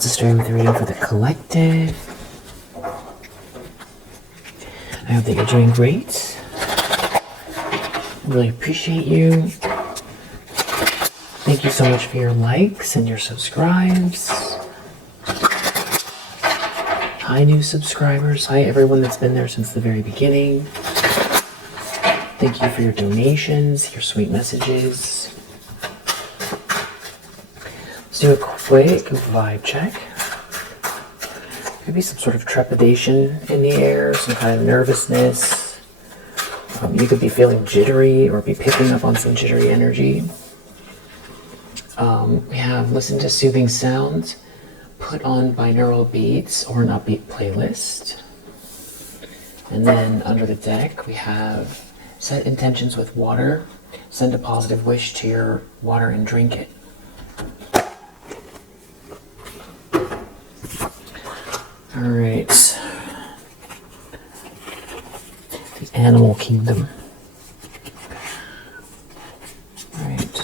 to start with a reading for the collective. I hope that you're doing great. I really appreciate you. Thank you so much for your likes and your subscribes. Hi, new subscribers. Hi, everyone that's been there since the very beginning. Thank you for your donations, your sweet messages. Let's do a quick vibe check. Maybe some sort of trepidation in the air, some kind of nervousness. You could be feeling jittery or be picking up on some jittery energy. We have listen to soothing sounds, put on binaural beats or an upbeat playlist. And then under the deck, we have set intentions with water, send a positive wish to your water and drink it. All right. The animal kingdom. All right.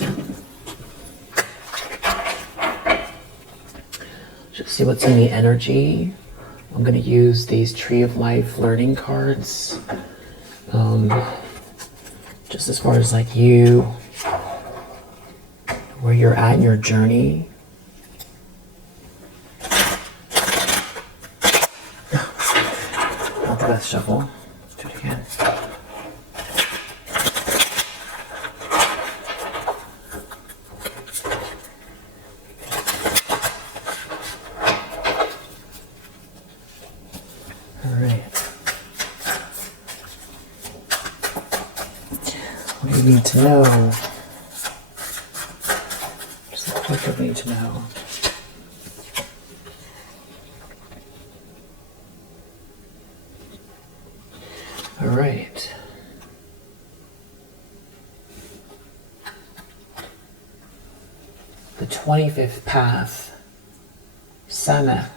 Just see what's in the energy. I'm going to use these Tree of Life learning cards. Just as far as like you, where you're at in your journey. Not the best shuffle. Let's do it again. Need to know. Just what I need to know. All right. The 25th path, Sameh,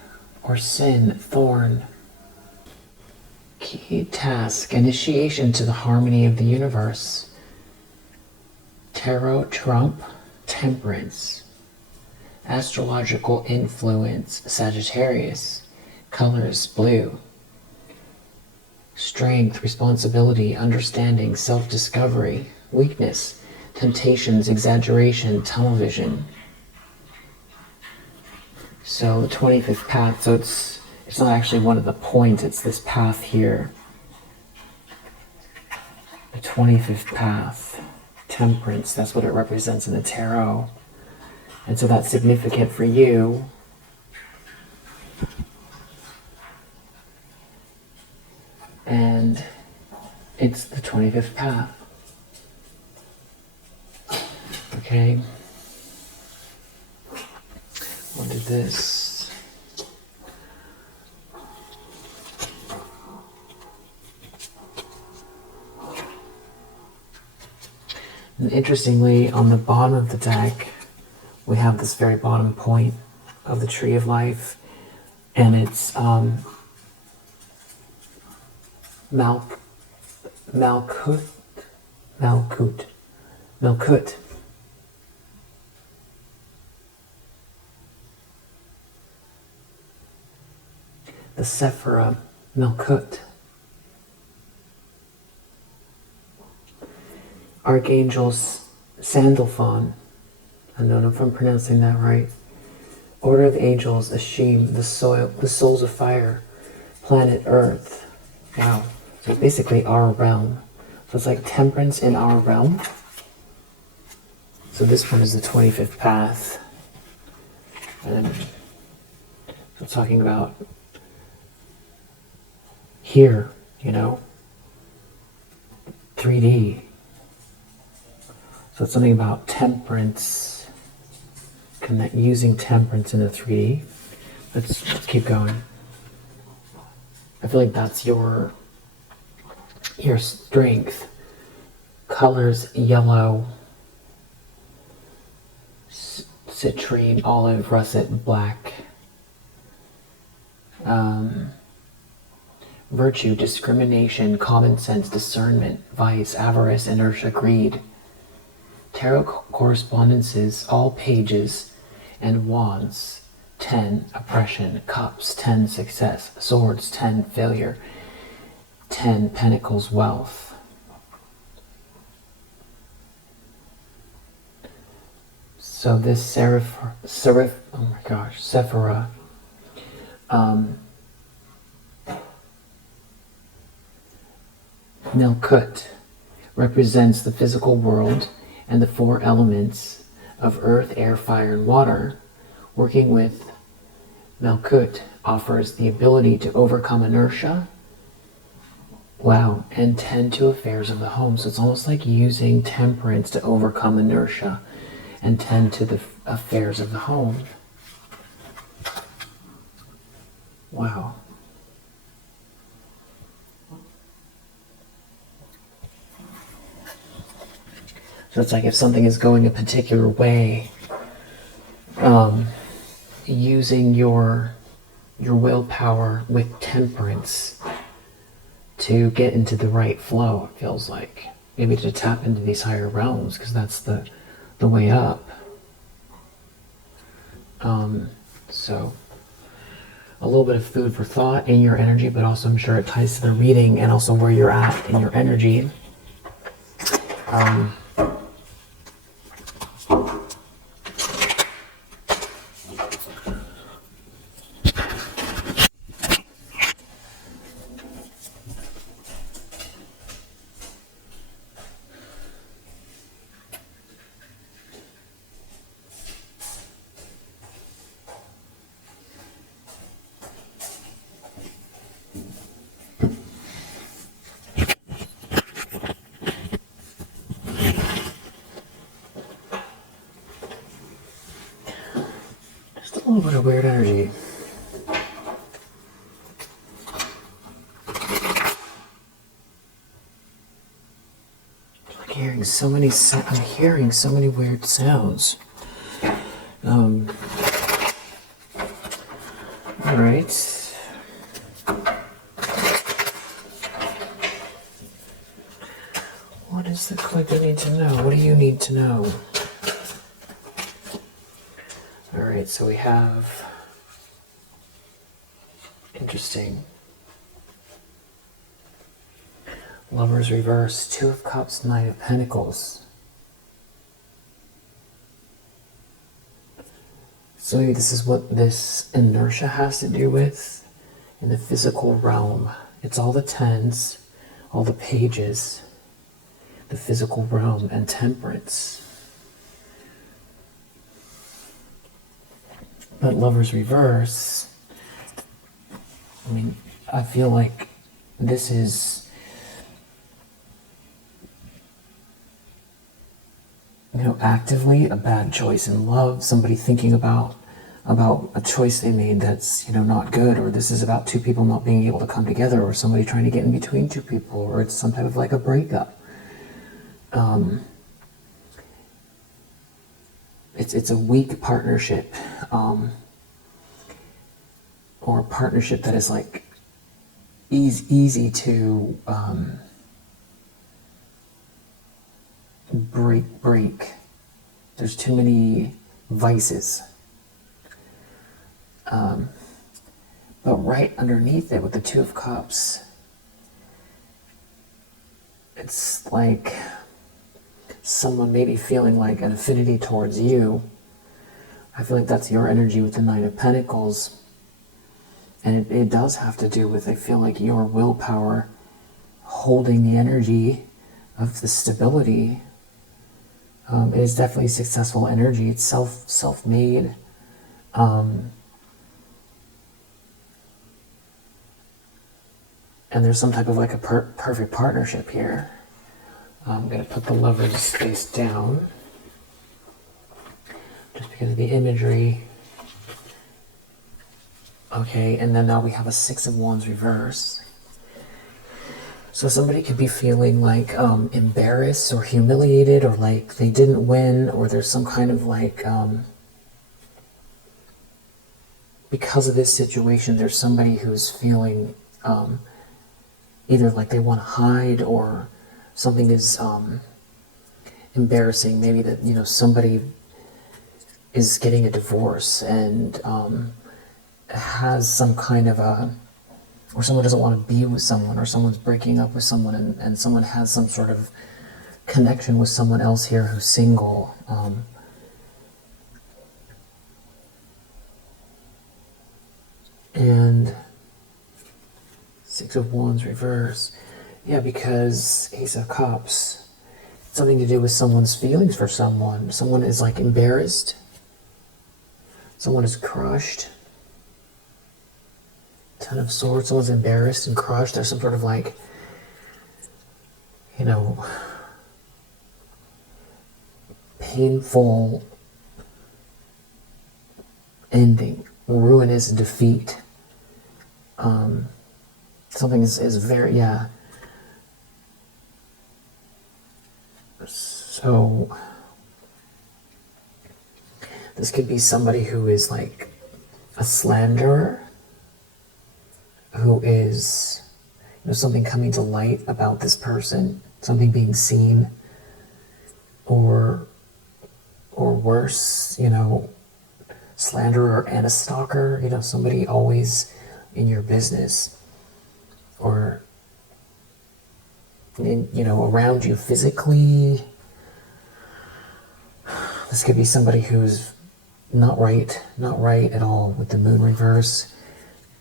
or sin, thorn. Key task, initiation to the harmony of the universe. Tarot trump, temperance. Astrological influence, Sagittarius. Colors, blue. Strength, responsibility, understanding, self-discovery. Weakness, temptations, exaggeration, tunnel vision. So the 25th path, so it's not actually one of the points, it's this path here. The 25th path. Temperance, that's what it represents in the tarot. And so that's significant for you. And it's the 25th path. Okay. We'll do this. And interestingly, on the bottom of the deck, we have this very bottom point of the Tree of Life, and it's Malkut. The Sephira, Malkut. Archangels Sandalphon, I don't know if I'm pronouncing that right. Order of Angels, Ashim, the souls of fire, planet Earth. Wow, so it's basically our realm. So it's like temperance in our realm. So this one is the 25th path. And I'm talking about here, you know, 3D. So it's something about temperance, using temperance in the 3D. Let's keep going. I feel like that's your strength. Colors, yellow, citrine, olive, russet, black. Virtue, discrimination, common sense, discernment, vice, avarice, inertia, greed. Tarot correspondences, all pages, and wands, 10 oppression, cups 10 success, swords 10 failure, 10 pentacles wealth. So this Sephira, Melkut represents the physical world and the four elements of earth, air, fire, and water. Working with Melkut offers the ability to overcome inertia, and tend to affairs of the home. So it's almost like using temperance to overcome inertia and tend to the affairs of the home. Wow. So it's like if something is going a particular way, using your willpower with temperance to get into the right flow, it feels like. Maybe to tap into these higher realms, because that's the way up. So a little bit of food for thought in your energy, but also I'm sure it ties to the reading and also where you're at in your energy. Just a little bit of weird energy. I'm hearing so many weird sounds. All right. What is the collective need to know? What do you need to know? All right, so we have, interesting. Lovers reverse, Two of Cups, Knight of Pentacles. So maybe this is what this inertia has to do with in the physical realm. It's all the tens, all the pages, the physical realm, and temperance. But Lovers reverse, I mean, I feel like this is, actively a bad choice in love, somebody thinking about a choice they made that's, not good, or this is about two people not being able to come together, or somebody trying to get in between two people, or it's some type of like a breakup. It's a weak partnership, or a partnership that is like easy to break. There's too many vices. But right underneath it with the Two of Cups, it's like someone maybe feeling like an affinity towards you. I feel like that's your energy with the Knight of Pentacles. And it does have to do with, I feel like, your willpower holding the energy of the stability. It is definitely successful energy. It's self-made. And there's some type of like a perfect partnership here. I'm going to put the Lovers face down just because of the imagery. Okay, and then now we have a Six of Wands reverse. So somebody could be feeling like embarrassed or humiliated, or like they didn't win, or there's some kind of like, because of this situation, there's somebody who's feeling either like they want to hide, or something is embarrassing. Maybe that, somebody is getting a divorce and has some kind of or someone doesn't want to be with someone, or someone's breaking up with someone, and someone has some sort of connection with someone else here who's single. And Six of Wands reverse. Yeah, because Ace of Cups. Something to do with someone's feelings for someone. Someone is like embarrassed. Someone is crushed. Ten of Swords. Someone's embarrassed and crushed. There's some sort of like, you know, painful ending, ruinous defeat. Something is very, yeah. So this could be somebody who is like a slanderer, who is, you know, something coming to light about this person, something being seen, or worse, you know, slanderer and a stalker, you know, somebody always in your business, or in, you know, around you physically. This could be somebody who's not right at all with the moon reverse,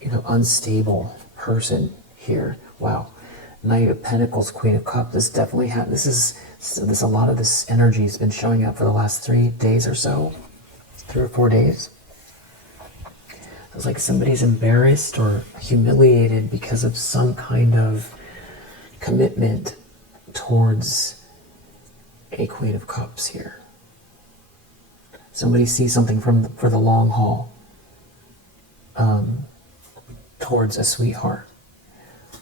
you know, unstable person here. Wow. Knight of Pentacles, Queen of Cups. This definitely a lot of this energy has been showing up for the last 3 days or so, 3 or 4 days. It's like somebody's embarrassed or humiliated because of some kind of commitment towards a Queen of Cups here. Somebody sees something for the long haul towards a sweetheart,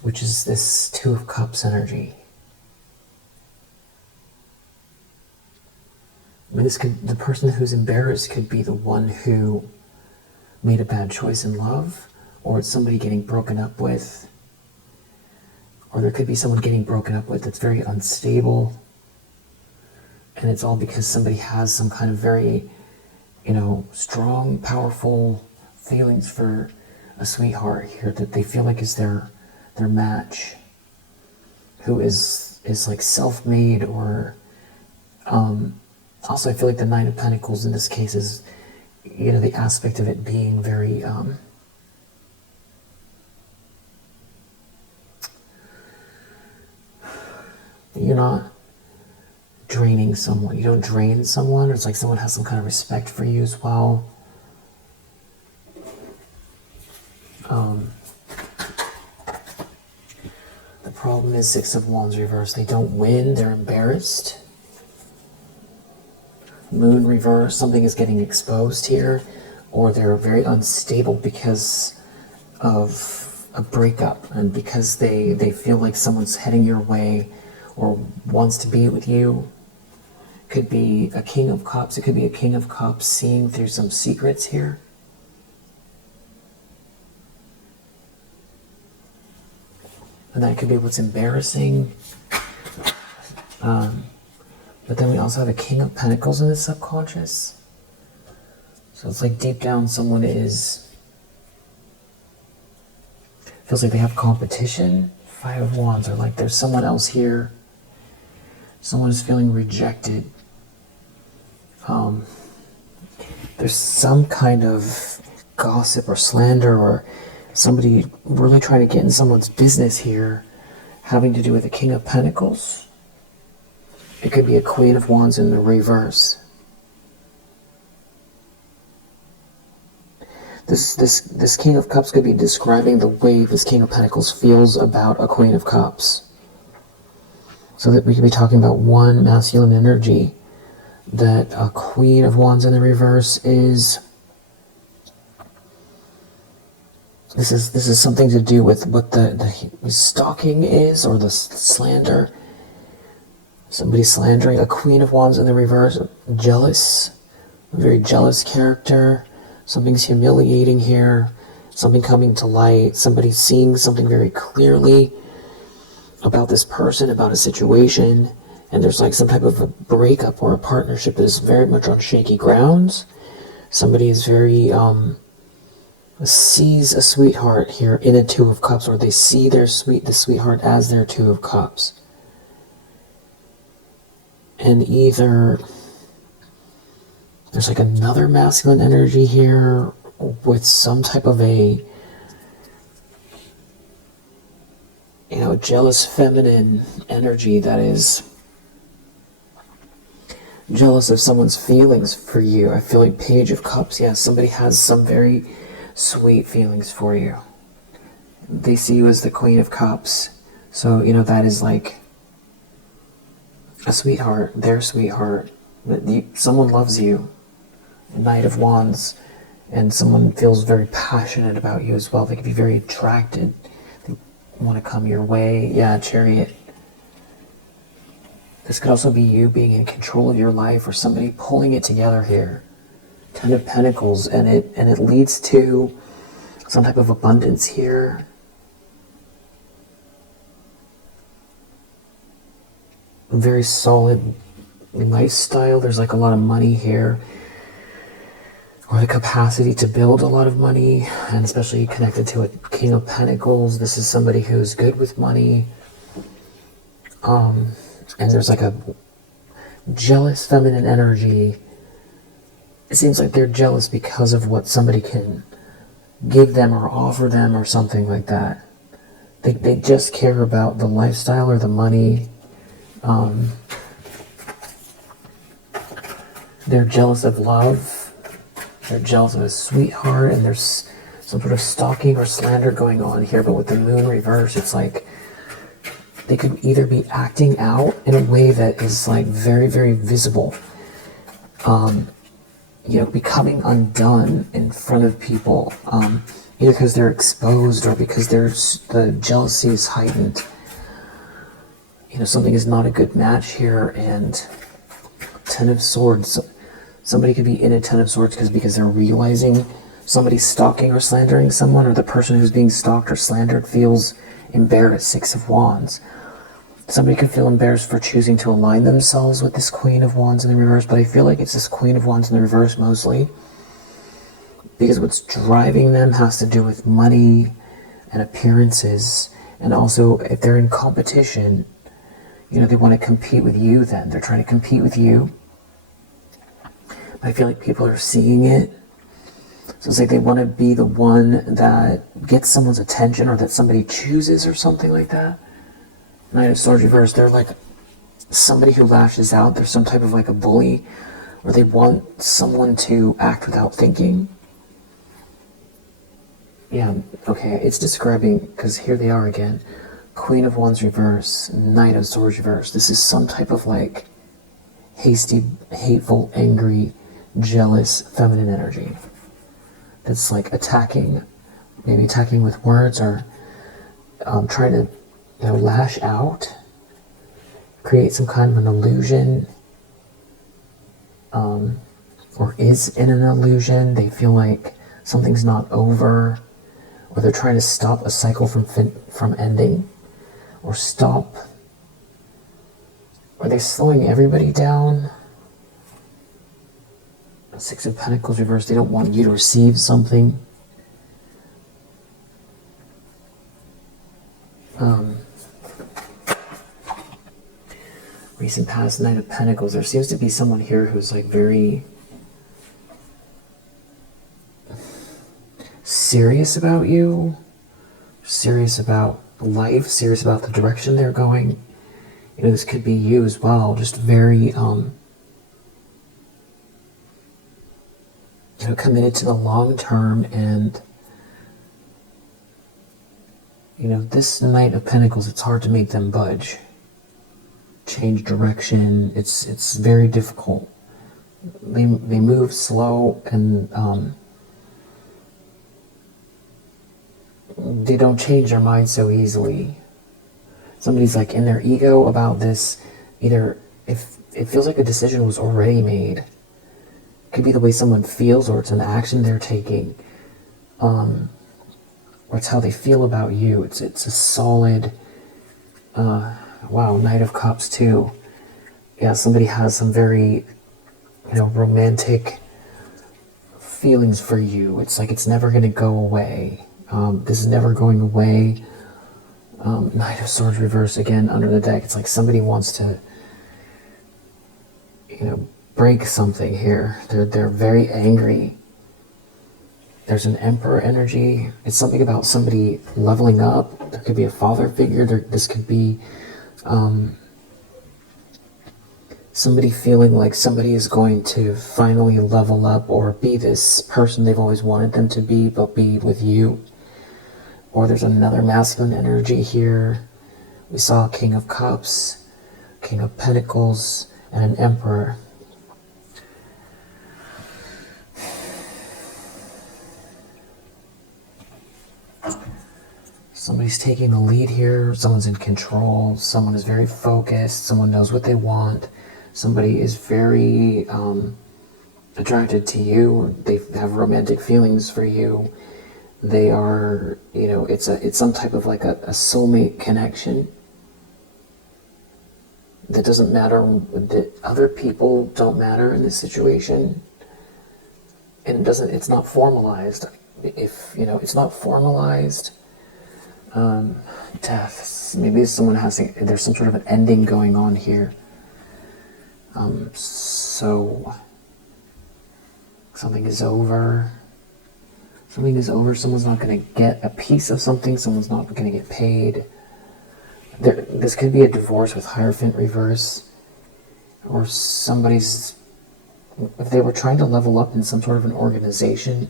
which is this Two of Cups energy. I mean, the person who's embarrassed could be the one who made a bad choice in love, or it's somebody getting broken up with, or there could be someone getting broken up with that's very unstable, and it's all because somebody has some kind of very, you know, strong, powerful feelings for a sweetheart here that they feel like is their match, who is like self-made, or also I feel like the Nine of Pentacles in this case is, you know, the aspect of it being very you're not draining someone. You don't drain someone. It's like someone has some kind of respect for you as well. The problem is Six of Wands reverse. They don't win. They're embarrassed. Moon reverse. Something is getting exposed here, or they're very unstable because of a breakup, and because they feel like someone's heading your way or wants to be with you. Could be a King of Cups. It could be a King of Cups seeing through some secrets here. And that could be what's embarrassing. But then we also have a King of Pentacles in the subconscious. So it's like deep down someone feels like they have competition. Five of Wands, or like there's someone else here. Someone is feeling rejected. There's some kind of gossip or slander, or somebody really trying to get in someone's business here, having to do with the King of Pentacles. It could be a Queen of Wands in the reverse. This King of Cups could be describing the way this King of Pentacles feels about a Queen of Cups. So that we could be talking about one masculine energy, that a Queen of Wands in the reverse is. This is something to do with what the stalking is, or the slander. Somebody slandering. A Queen of Wands in the reverse, jealous, a very jealous character. Something's humiliating here. Something coming to light. Somebody seeing something very clearly about this person, about a situation, and there's like some type of a breakup or a partnership that is very much on shaky grounds. Somebody is very, sees a sweetheart here in a Two of Cups, or they see the sweetheart as their Two of Cups. And either there's like another masculine energy here with some type of a, jealous feminine energy that is jealous of someone's feelings for you. I feel like Page of Cups, yeah, somebody has some very sweet feelings for you. They see you as the Queen of Cups. So, that is like a sweetheart, their sweetheart. Someone loves you. Knight of Wands. And someone feels very passionate about you as well. They can be very attracted. They want to come your way. Yeah, Chariot. This could also be you being in control of your life, or somebody pulling it together here. Ten of Pentacles, and it leads to some type of abundance here. A very solid lifestyle. There's like a lot of money here, or the capacity to build a lot of money, and especially connected to a King of Pentacles. This is somebody who's good with money. And there's like a jealous feminine energy. It seems like they're jealous because of what somebody can give them or offer them or something like that. They just care about the lifestyle or the money. They're jealous of love. They're jealous of a sweetheart, and there's some sort of stalking or slander going on here. But with the moon reverse, it's like they could either be acting out in a way that is like very, very visible. Becoming undone in front of people, either because they're exposed or because the jealousy is heightened. Something is not a good match here. And Ten of Swords. Somebody could be in a Ten of Swords because they're realizing somebody's stalking or slandering someone, or the person who's being stalked or slandered feels embarrassed. Six of Wands. Somebody could feel embarrassed for choosing to align themselves with this Queen of Wands in the reverse, but I feel like it's this Queen of Wands in the reverse mostly, because what's driving them has to do with money and appearances, and also if they're in competition, they want to compete with you then. They're trying to compete with you. I feel like people are seeing it. So it's like they want to be the one that gets someone's attention, or that somebody chooses or something like that. Knight of Swords reverse, they're like somebody who lashes out. They're some type of like a bully, or they want someone to act without thinking. Yeah, okay, it's describing, because here they are again. Queen of Wands reverse, Knight of Swords reverse. This is some type of like hasty, hateful, angry, jealous, feminine energy that's like attacking, maybe attacking with words, or trying to lash out, create some kind of an illusion, or is in an illusion. They feel like something's not over, or they're trying to stop a cycle from ending, or stop. Are they slowing everybody down? Six of Pentacles reversed. They don't want you to receive something. Recent past, Knight of Pentacles. There seems to be someone here who's like very serious about you, serious about life, serious about the direction they're going. This could be you as well, just very committed to the long term. And this Knight of Pentacles, it's hard to make them budge, change direction. It's very difficult. They move slow, and they don't change their mind so easily. Somebody's like in their ego about this. Either if it feels like a decision was already made, it could be the way someone feels, or it's an action they're taking, or it's how they feel about you. It's a solid. Wow, Knight of Cups too. Yeah, somebody has some very romantic feelings for you. It's like it's never going to go away. This is never going away. Knight of Swords reverse again under the deck. It's like somebody wants to, break something here. They're very angry. There's an Emperor energy. It's something about somebody leveling up. There could be a father figure. This could be somebody feeling like somebody is going to finally level up or be this person they've always wanted them to be, but be with you. Or there's another masculine energy here. We saw King of Cups, King of Pentacles, and an Emperor. Somebody's taking the lead here. Someone's in control. Someone is very focused. Someone knows what they want. Somebody is very attracted to you. They have romantic feelings for you. They are, it's some type of like a soulmate connection. That doesn't matter, that other people don't matter in this situation. And it's not formalized. It's not formalized, death. Maybe there's some sort of an ending going on here. So something is over. Something is over. Someone's not going to get a piece of something. Someone's not going to get paid. This could be a divorce with Hierophant reverse, or if they were trying to level up in some sort of an organization.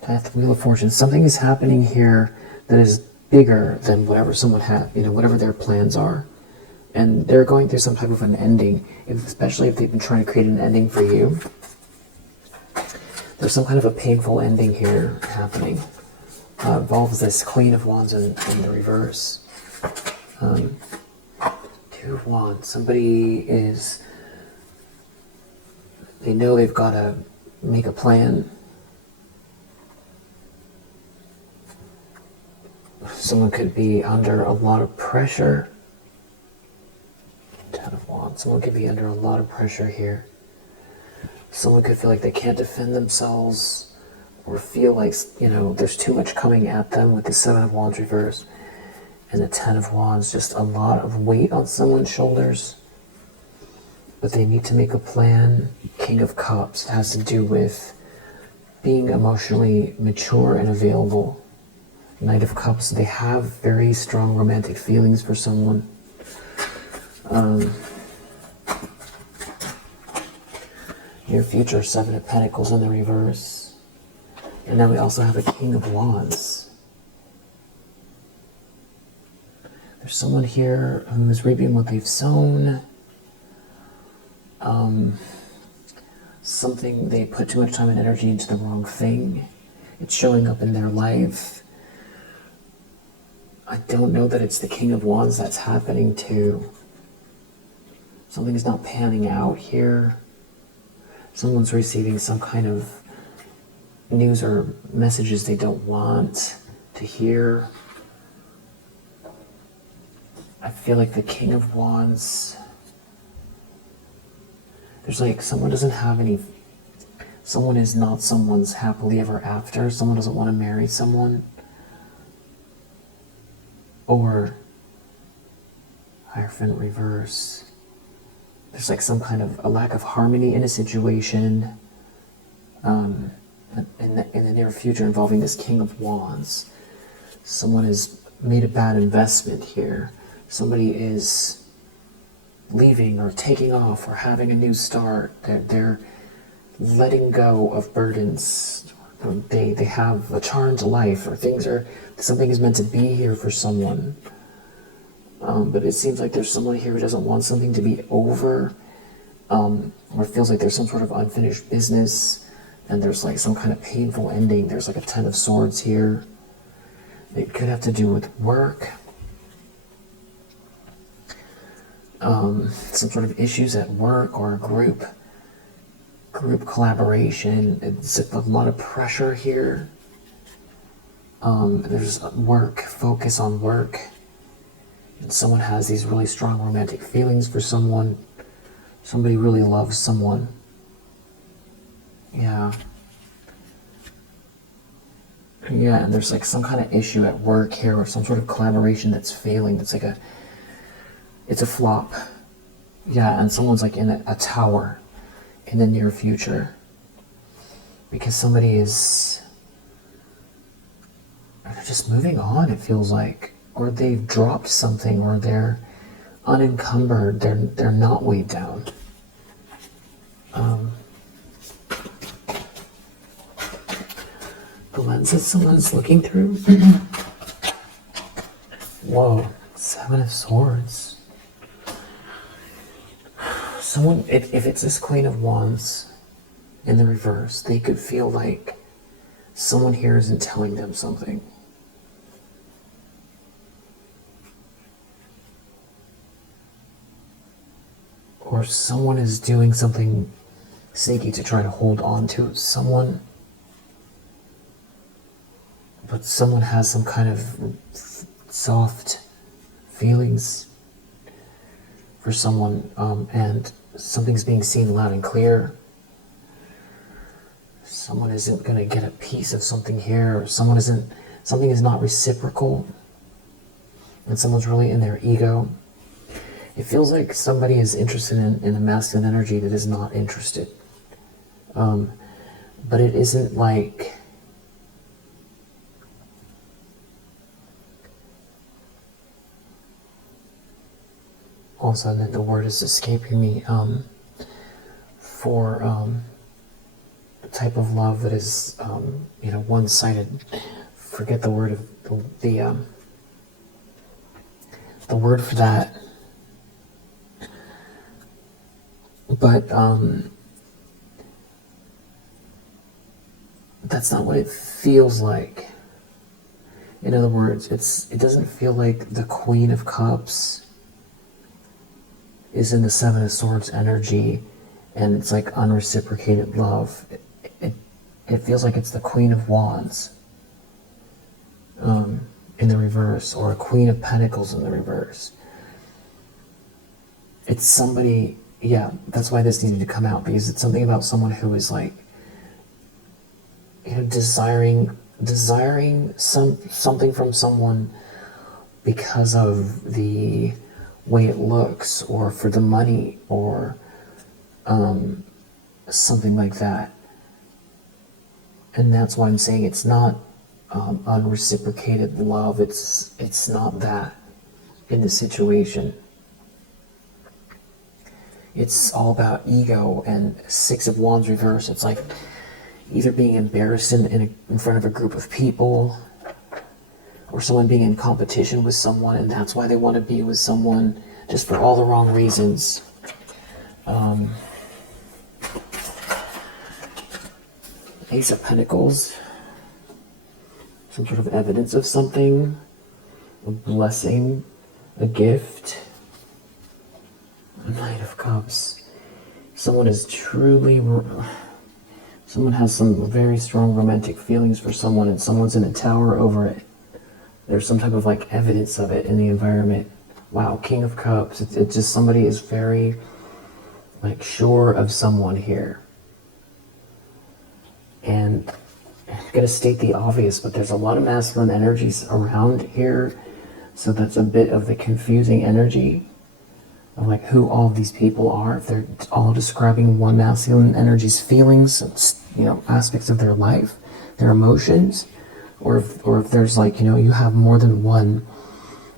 Death, Wheel of Fortune. Something is happening here that is bigger than whatever someone had, whatever their plans are. And they're going through some type of an ending, especially if they've been trying to create an ending for you. There's some kind of a painful ending here happening. Involves this Queen of Wands in the reverse. Two of Wands. They know they've got to make a plan. Someone could be under a lot of pressure. Ten of Wands. Someone could be under a lot of pressure here. Someone could feel like they can't defend themselves, or feel like, there's too much coming at them with the Seven of Wands reverse and the Ten of Wands. Just a lot of weight on someone's shoulders. But they need to make a plan. King of Cups. It has to do with being emotionally mature and available. Knight of Cups. They have very strong romantic feelings for someone. Near future, Seven of Pentacles in the reverse. And then we also have a King of Wands. There's someone here who is reaping what they've sown. Something, they put too much time and energy into the wrong thing. It's showing up in their life. I don't know that it's the King of Wands that's happening to. Something is not panning out here. Someone's receiving some kind of news or messages they don't want to hear. I feel like the King of Wands, there's like someone is not someone's happily ever after. Someone doesn't want to marry someone. Or Hierophant reverse. There's like some kind of a lack of harmony in a situation in the near future involving this King of Wands. Someone has made a bad investment here. Somebody is leaving or taking off or having a new start. They're letting go of burdens. They have a charmed life, or something is meant to be here for someone. But it seems like there's someone here who doesn't want something to be over, or feels like there's some sort of unfinished business, and there's like some kind of painful ending. There's like a Ten of Swords here. It could have to do with work. Some sort of issues at work or group collaboration. It's a lot of pressure here. There's work, focus on work. someone has these really strong romantic feelings for someone. Somebody really loves someone. Yeah. Yeah, and there's like some kind of issue at work here, or some sort of collaboration that's failing. It's like it's a flop. Yeah, and someone's like in a tower in the near future. Because somebody is just moving on, it feels like. Or they've dropped something, or they're unencumbered, they're not weighed down. The lens that someone's looking through. Whoa, 7 of Swords. Someone, if it's this Queen of Wands in the reverse, they could feel like someone here isn't telling them something. Or someone is doing something sneaky to try to hold on to someone. But someone has some kind of soft feelings for someone, and something's being seen loud and clear. Someone isn't going to get a piece of something here, or something is not reciprocal, and someone's really in their ego. It feels like somebody is interested in a masculine energy that is not interested. But it isn't like... All of a sudden, the word is escaping me. For the type of love that is, one-sided. Forget the word of the word for that. But that's not what it feels like. In other words, it doesn't feel like the Queen of Cups is in the 7 of Swords energy, and it's like unreciprocated love. It feels like it's the Queen of Wands in the reverse, or a Queen of Pentacles in the reverse. It's somebody, yeah, that's why this needed to come out, because it's something about someone who is like, desiring something from someone because of the way it looks, or for the money, or something like that. And that's why I'm saying it's not unreciprocated love. It's not that in this situation. It's all about ego, and 6 of Wands reverse. It's like either being embarrassed in front of a group of people, or someone being in competition with someone, and that's why they want to be with someone, just for all the wrong reasons. Ace of Pentacles, some sort of evidence of something, a blessing, a gift. Knight of Cups. Someone has some very strong romantic feelings for someone, and someone's in a tower over it. There's some type of like evidence of it in the environment. Wow, King of Cups. It's just somebody is very like sure of someone here. And I'm gonna state the obvious, but there's a lot of masculine energies around here, so that's a bit of the confusing energy of like who all of these people are. If they're all describing one masculine energy's feelings, aspects of their life, their emotions, or if there's like, you have more than one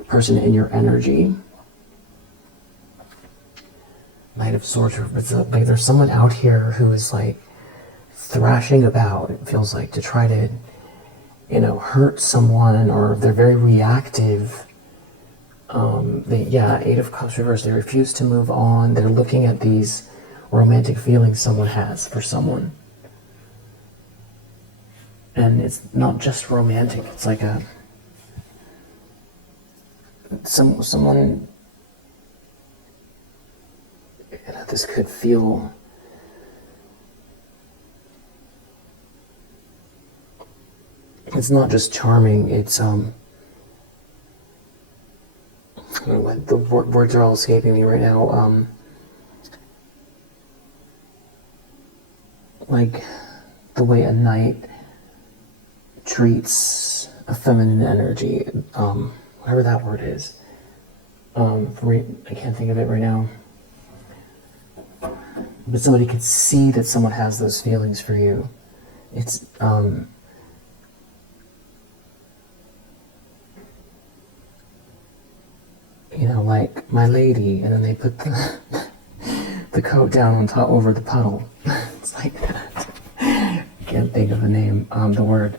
person in your energy. Knight of Swords, like there's someone out here who is like thrashing about, it feels like, to try to, hurt someone, or they're very reactive. 8 of Cups reversed. They refuse to move on. They're looking at these romantic feelings someone has for someone. And it's not just romantic. It's like someone, this could feel, it's not just charming, it's let words are all escaping me right now. Like the way a knight treats a feminine energy, whatever that word is. I can't think of it right now. But somebody could see that someone has those feelings for you. It's, you know, like my lady, and then they put the coat down on top over the puddle. It's like that. Can't think of the name, the word.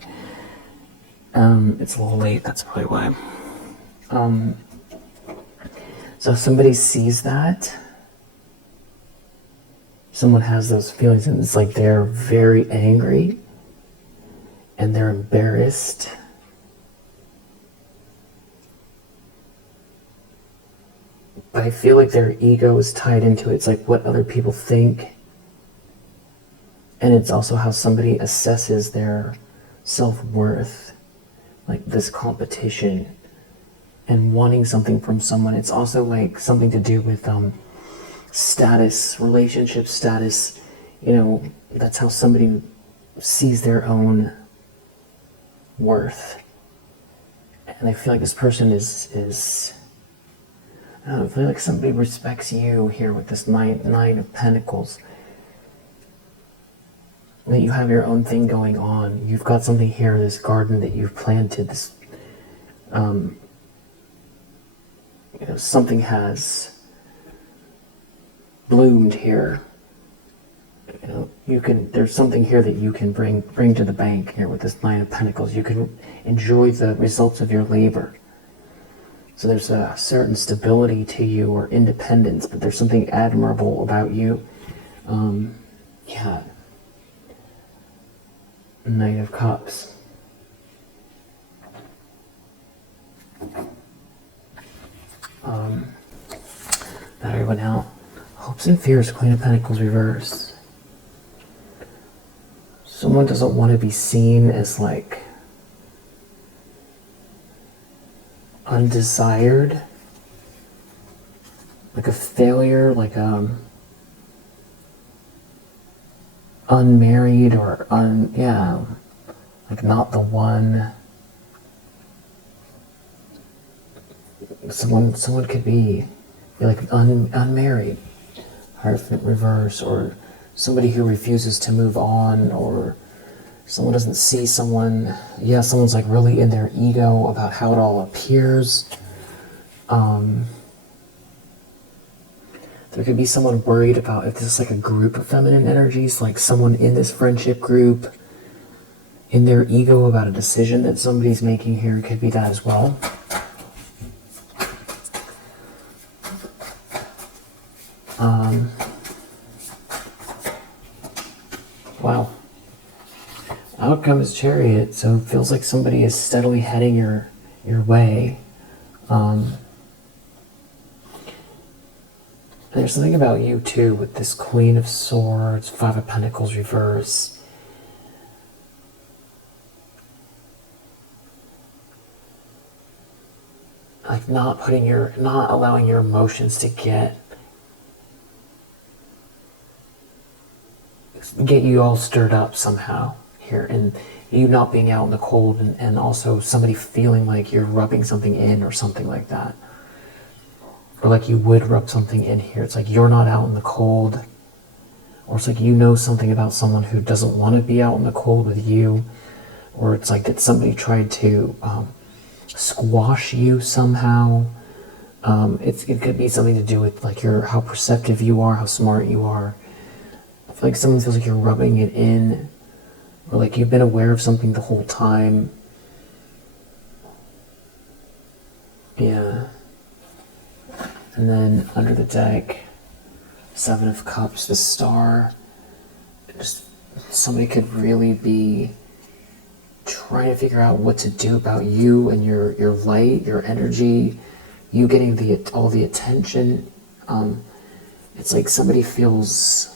It's a little late, that's probably why. So if somebody sees that, someone has those feelings, and it's like they're very angry, and they're embarrassed. But I feel like their ego is tied into it. It's like what other people think. And it's also how somebody assesses their self-worth. Like this competition and wanting something from someone. It's also like something to do with status, relationship status. You know, that's how somebody sees their own worth. And I feel like this person is I don't know, I feel like somebody respects you here with this nine of Pentacles. That you have your own thing going on. You've got something here, this garden that you've planted, this, you know, something has bloomed here. You know, there's something here that you can bring to the bank here with this Nine of Pentacles. You can enjoy the results of your labor. So there's a certain stability to you or independence, but there's something admirable about you. Yeah. Knight of Cups. That already went out. Hopes and fears, Queen of Pentacles reverse. Someone doesn't want to be seen as like undesired, like a failure, like unmarried or like not the one. Someone could be like unmarried, Hierophant reverse, or somebody who refuses to move on, or someone doesn't see someone. Yeah, someone's like really in their ego about how it all appears. There could be someone worried about if this is like a group of feminine energies, like someone in this friendship group, in their ego about a decision that somebody's making here. It could be that as well. Wow. Outcome is Chariot, so it feels like somebody is steadily heading your way. There's something about you too with this Queen of Swords, Five of Pentacles reverse. Like not allowing your emotions to get you all stirred up somehow here, and you not being out in the cold, and also somebody feeling like you're rubbing something in or something like that. Or like you would rub something in here. It's like you're not out in the cold. Or it's like you know something about someone who doesn't want to be out in the cold with you. Or it's like that somebody tried to squash you somehow. It could be something to do with like how perceptive you are, how smart you are. I feel like someone feels like you're rubbing it in. Or like you've been aware of something the whole time. Yeah. And then under the deck, Seven of Cups, the Star. Just somebody could really be trying to figure out what to do about you and your light, your energy, you getting all the attention. It's like somebody feels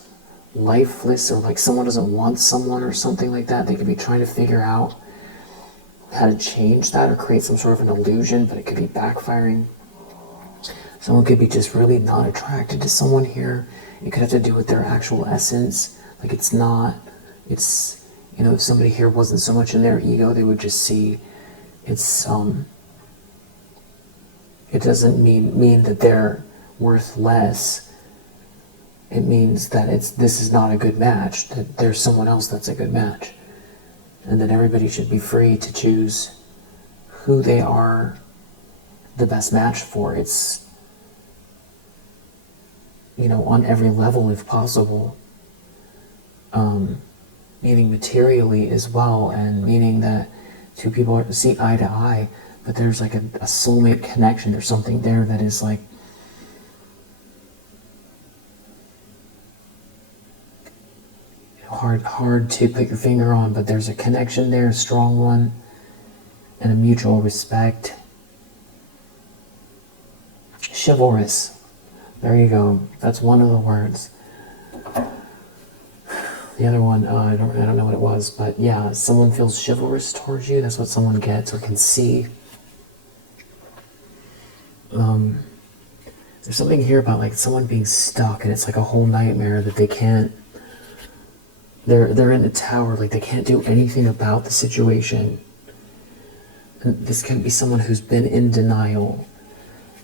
lifeless, or like someone doesn't want someone or something like that. They could be trying to figure out how to change that or create some sort of an illusion, but it could be backfiring. Someone could be just really not attracted to someone here. It could have to do with their actual essence. Like it's not, it's, you know, if somebody here wasn't so much in their ego, they would just see it's, it doesn't mean that they're worth less. It means that this is not a good match, that there's someone else that's a good match. And that everybody should be free to choose who they are the best match for. It's, you know, on every level if possible. Meaning materially as well, and meaning that two people see eye to eye, but there's like a soulmate connection. There's something there that is like, hard to put your finger on, but there's a connection there, a strong one, and a mutual respect. Chivalrous. There you go. That's one of the words. The other one, I don't know what it was, but yeah, someone feels chivalrous towards you. That's what someone gets or can see. There's something here about like someone being stuck, and it's like a whole nightmare that they can't. They're in a tower, like they can't do anything about the situation. And this can be someone who's been in denial,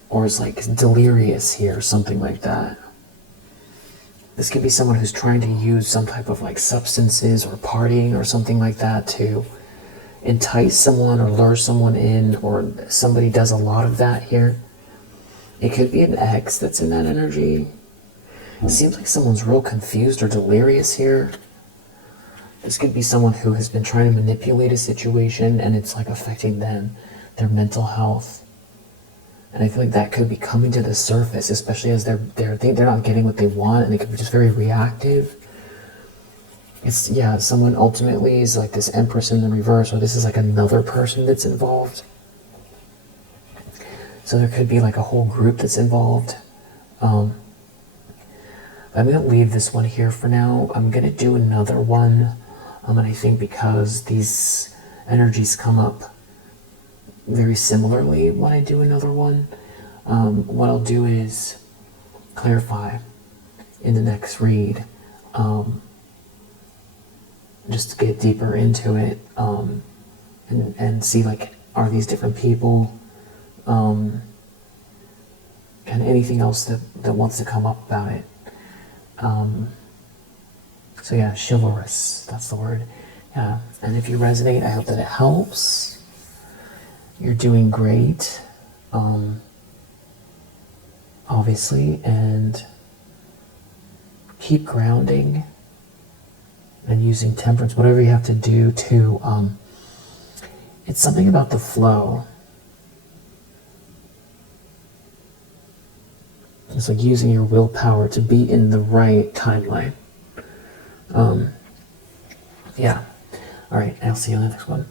or is like delirious here, or something like that. This could be someone who's trying to use some type of like substances or partying or something like that to entice someone or lure someone in, or somebody does a lot of that here. It could be an ex that's in that energy. It seems like someone's real confused or delirious here. This could be someone who has been trying to manipulate a situation and it's like affecting them, their mental health. And I feel like that could be coming to the surface, especially as they're not getting what they want, and they could be just very reactive. It's, yeah, someone ultimately is like this Empress in the reverse, or this is like another person that's involved. So there could be like a whole group that's involved. I'm going to leave this one here for now. I'm going to do another one. And I think because these energies come up very similarly when I do another one, what I'll do is clarify in the next read, just to get deeper into it, and see like, are these different people, and anything else that wants to come up about it. So yeah, chivalrous, that's the word. Yeah, and if you resonate, I hope that it helps. You're doing great, obviously, and keep grounding and using temperance, whatever you have to do to, it's something about the flow. It's like using your willpower to be in the right timeline. Yeah. All right, I'll see you on the next one.